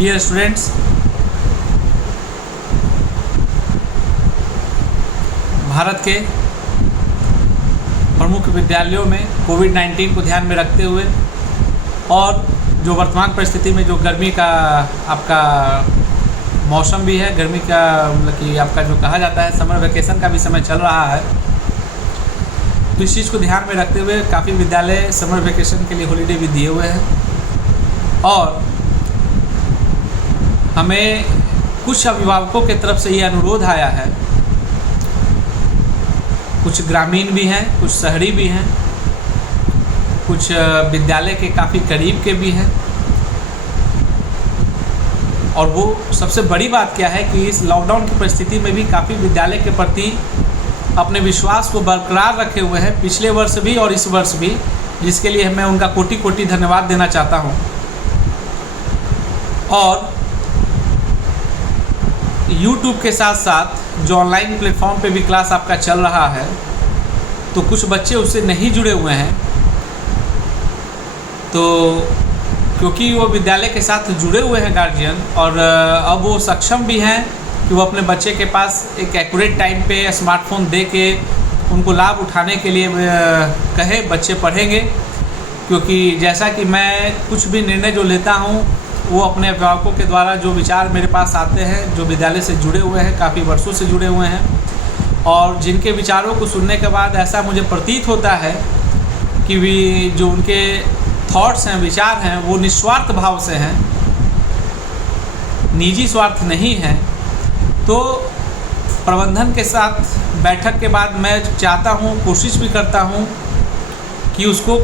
Dear students, Bharat के प्रमुख विद्यालयों में कोविड-19 को ध्यान में रखते हुए और जो वर्तमान परिस्थिति में जो गर्मी का आपका मौसम भी है, गर्मी का मतलब कि आपका जो कहा जाता है समर वेकेशन का भी समय चल रहा है, तो इस चीज़ को ध्यान में रखते हुए काफ़ी विद्यालय समर वेकेशन के लिए हॉलीडे भी दिए हुए हैं। और हमें कुछ अभिभावकों की तरफ से ये अनुरोध आया है, कुछ ग्रामीण भी हैं, कुछ शहरी भी हैं, कुछ विद्यालय के काफ़ी करीब के भी हैं। और वो सबसे बड़ी बात क्या है कि इस लॉकडाउन की परिस्थिति में भी काफ़ी विद्यालय के प्रति अपने विश्वास को बरकरार रखे हुए हैं, पिछले वर्ष भी और इस वर्ष भी, जिसके लिए मैं उनका कोटि कोटि धन्यवाद देना चाहता हूँ। और YouTube के साथ साथ जो ऑनलाइन प्लेटफॉर्म पे भी क्लास आपका चल रहा है, तो कुछ बच्चे उससे नहीं जुड़े हुए हैं, तो क्योंकि वो विद्यालय के साथ जुड़े हुए हैं गार्जियन, और अब वो सक्षम भी हैं कि वो अपने बच्चे के पास एक एक्यूरेट टाइम पे स्मार्टफोन दे के उनको लाभ उठाने के लिए कहे बच्चे पढ़ेंगे। क्योंकि जैसा कि मैं कुछ भी निर्णय जो लेता हूँ वो अपने अभिभावकों के द्वारा जो विचार मेरे पास आते हैं, जो विद्यालय से जुड़े हुए हैं, काफ़ी वर्षों से जुड़े हुए हैं, और जिनके विचारों को सुनने के बाद ऐसा मुझे प्रतीत होता है कि भी जो उनके थॉट्स हैं, विचार हैं, वो निस्वार्थ भाव से हैं, निजी स्वार्थ नहीं है। तो प्रबंधन के साथ बैठक के बाद मैं चाहता हूँ, कोशिश भी करता हूँ कि उसको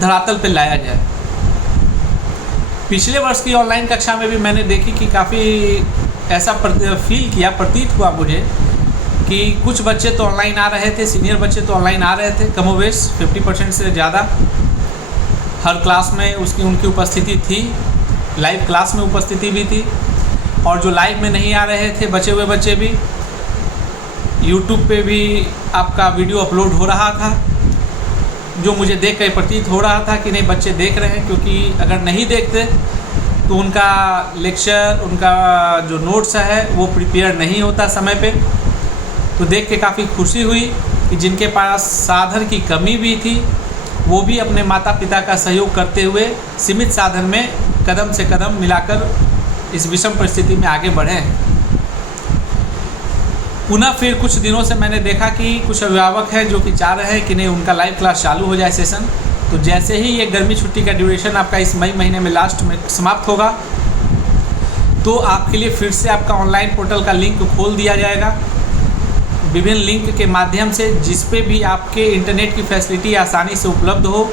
धरातल पे लाया जाए। पिछले वर्ष की ऑनलाइन कक्षा में भी मैंने देखी कि काफ़ी ऐसा फील किया, प्रतीत हुआ मुझे कि कुछ बच्चे तो ऑनलाइन आ रहे थे, सीनियर बच्चे तो ऑनलाइन आ रहे थे, कमोवेश 50% से ज़्यादा हर क्लास में उनकी उपस्थिति थी, लाइव क्लास में उपस्थिति भी थी। और जो लाइव में नहीं आ रहे थे बचे हुए बच्चे भी YouTube पे भी आपका वीडियो अपलोड हो रहा था, जो मुझे देख कर प्रतीत हो रहा था कि नहीं बच्चे देख रहे हैं। क्योंकि अगर नहीं देखते तो उनका लेक्चर, उनका जो नोट्स है वो प्रिपेयर नहीं होता समय पे। तो देख के काफ़ी खुशी हुई कि जिनके पास साधन की कमी भी थी वो भी अपने माता पिता का सहयोग करते हुए सीमित साधन में कदम से कदम मिलाकर इस विषम परिस्थिति में आगे बढ़े हैं। पुनः फिर कुछ दिनों से मैंने देखा कि कुछ अभिभावक हैं जो कि चाह रहे हैं कि नहीं उनका लाइव क्लास चालू हो जाए सेशन। तो जैसे ही ये गर्मी छुट्टी का ड्यूरेशन आपका इस मई महीने में लास्ट में समाप्त होगा, तो आपके लिए फिर से आपका ऑनलाइन पोर्टल का लिंक खोल दिया जाएगा, विभिन्न लिंक के माध्यम से, जिस पे भी आपके इंटरनेट की फैसिलिटी आसानी से उपलब्ध हो,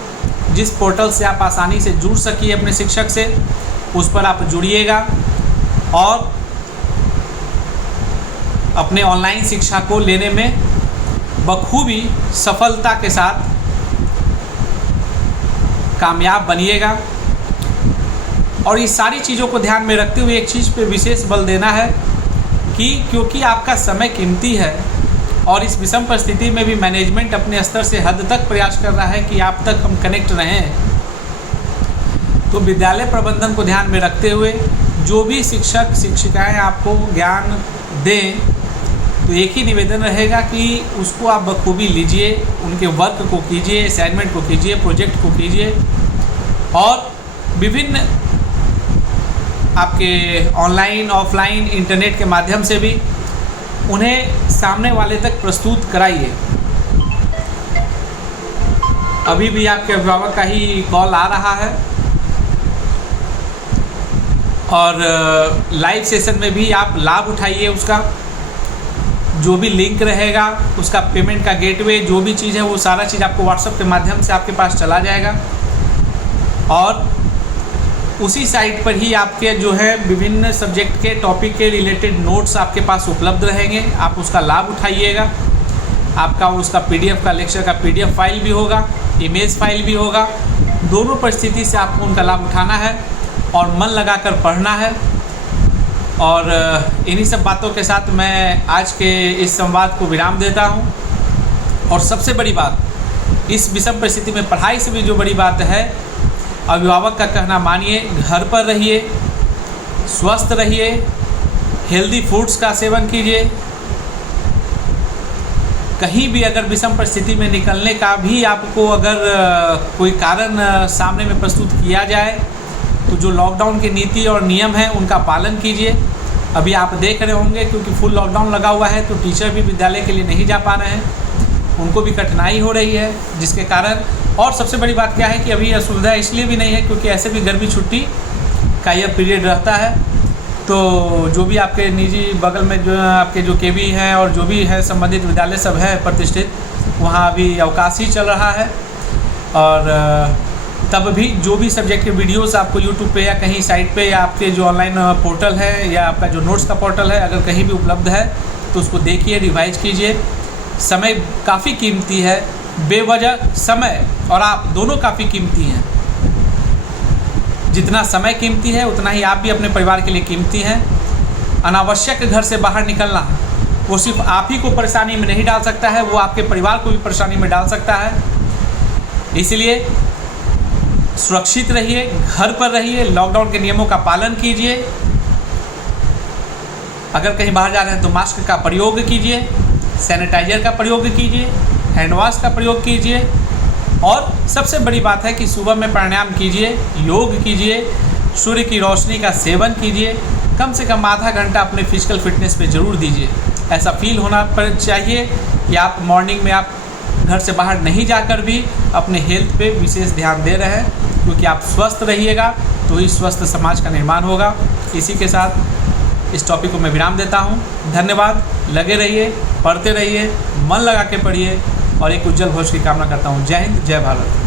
जिस पोर्टल से आप आसानी से जुड़ सकिए अपने शिक्षक से, उस पर आप जुड़िएगा और अपने ऑनलाइन शिक्षा को लेने में बखूबी सफलता के साथ कामयाब बनिएगा। और इस सारी चीज़ों को ध्यान में रखते हुए एक चीज़ पे विशेष बल देना है कि क्योंकि आपका समय कीमती है और इस विषम परिस्थिति में भी मैनेजमेंट अपने स्तर से हद तक प्रयास कर रहा है कि आप तक हम कनेक्ट रहें, तो विद्यालय प्रबंधन को ध्यान में रखते हुए जो भी शिक्षक शिक्षिकाएं आपको ज्ञान दें, तो एक ही निवेदन रहेगा कि उसको आप बखूबी लीजिए, उनके वर्क को कीजिए, असाइनमेंट को कीजिए, प्रोजेक्ट को कीजिए, और विभिन्न आपके ऑनलाइन ऑफलाइन इंटरनेट के माध्यम से भी उन्हें सामने वाले तक प्रस्तुत कराइए। अभी भी आपके अभिभावक का ही कॉल आ रहा है, और लाइव सेशन में भी आप लाभ उठाइए। उसका जो भी लिंक रहेगा, उसका पेमेंट का गेटवे, जो भी चीज़ है वो सारा चीज़ आपको व्हाट्सएप के माध्यम से आपके पास चला जाएगा, और उसी साइट पर ही आपके जो है विभिन्न सब्जेक्ट के टॉपिक के रिलेटेड नोट्स आपके पास उपलब्ध रहेंगे। आप उसका लाभ उठाइएगा। आपका उसका PDF का लेक्चर का PDF फाइल भी होगा, इमेज फाइल भी होगा। दोनों परिस्थिति से आपको उनका लाभ उठाना है और मन लगाकर पढ़ना है। और इन्हीं सब बातों के साथ मैं आज के इस संवाद को विराम देता हूँ। और सबसे बड़ी बात, इस विषम परिस्थिति में पढ़ाई से भी जो बड़ी बात है, अभिभावक का कहना मानिए, घर पर रहिए, स्वस्थ रहिए, हेल्दी फूड्स का सेवन कीजिए। कहीं भी अगर विषम परिस्थिति में निकलने का भी आपको अगर कोई कारण सामने में प्रस्तुत किया जाए तो जो लॉकडाउन की नीति और नियम हैं उनका पालन कीजिए। अभी आप देख रहे होंगे क्योंकि फुल लॉकडाउन लगा हुआ है तो टीचर भी विद्यालय के लिए नहीं जा पा रहे हैं, उनको भी कठिनाई हो रही है, जिसके कारण और सबसे बड़ी बात क्या है कि अभी असुविधा इसलिए भी नहीं है क्योंकि ऐसे भी गर्मी छुट्टी का यह पीरियड रहता है। तो जो भी आपके निजी बगल में जो आपके जो केवी हैं और जो भी है संबंधित विद्यालय सब है प्रतिष्ठित, वहाँ अभी अवकाश ही चल रहा है। और तब भी जो भी सब्जेक्ट के वीडियोस आपको यूट्यूब पे या कहीं साइट पे या आपके जो ऑनलाइन पोर्टल है या आपका जो नोट्स का पोर्टल है अगर कहीं भी उपलब्ध है तो उसको देखिए, रिवाइज कीजिए। समय काफ़ी कीमती है, बेवजह समय और आप दोनों काफ़ी कीमती हैं। जितना समय कीमती है उतना ही आप भी अपने परिवार के लिए कीमती हैं। अनावश्यक घर से बाहर निकलना वो सिर्फ आप ही को परेशानी में नहीं डाल सकता है, वो आपके परिवार को भी परेशानी में डाल सकता है। इसलिए सुरक्षित रहिए, घर पर रहिए, लॉकडाउन के नियमों का पालन कीजिए। अगर कहीं बाहर जा रहे हैं तो मास्क का प्रयोग कीजिए, सैनिटाइजर का प्रयोग कीजिए, हैंड वॉश का प्रयोग कीजिए। और सबसे बड़ी बात है कि सुबह में प्राणायाम कीजिए, योग कीजिए, सूर्य की रोशनी का सेवन कीजिए। कम से कम आधा घंटा अपने फिजिकल फिटनेस पे ज़रूर दीजिए। ऐसा फील होना पर चाहिए कि आप मॉर्निंग में आप घर से बाहर नहीं जाकर भी अपने हेल्थ पे विशेष ध्यान दे रहे हैं, क्योंकि आप स्वस्थ रहिएगा तो ही स्वस्थ समाज का निर्माण होगा। इसी के साथ इस टॉपिक को मैं विराम देता हूँ। धन्यवाद। लगे रहिए, पढ़ते रहिए, मन लगा के पढ़िए और एक उज्जवल भविष्य की कामना करता हूँ। जय हिंद, जय भारत।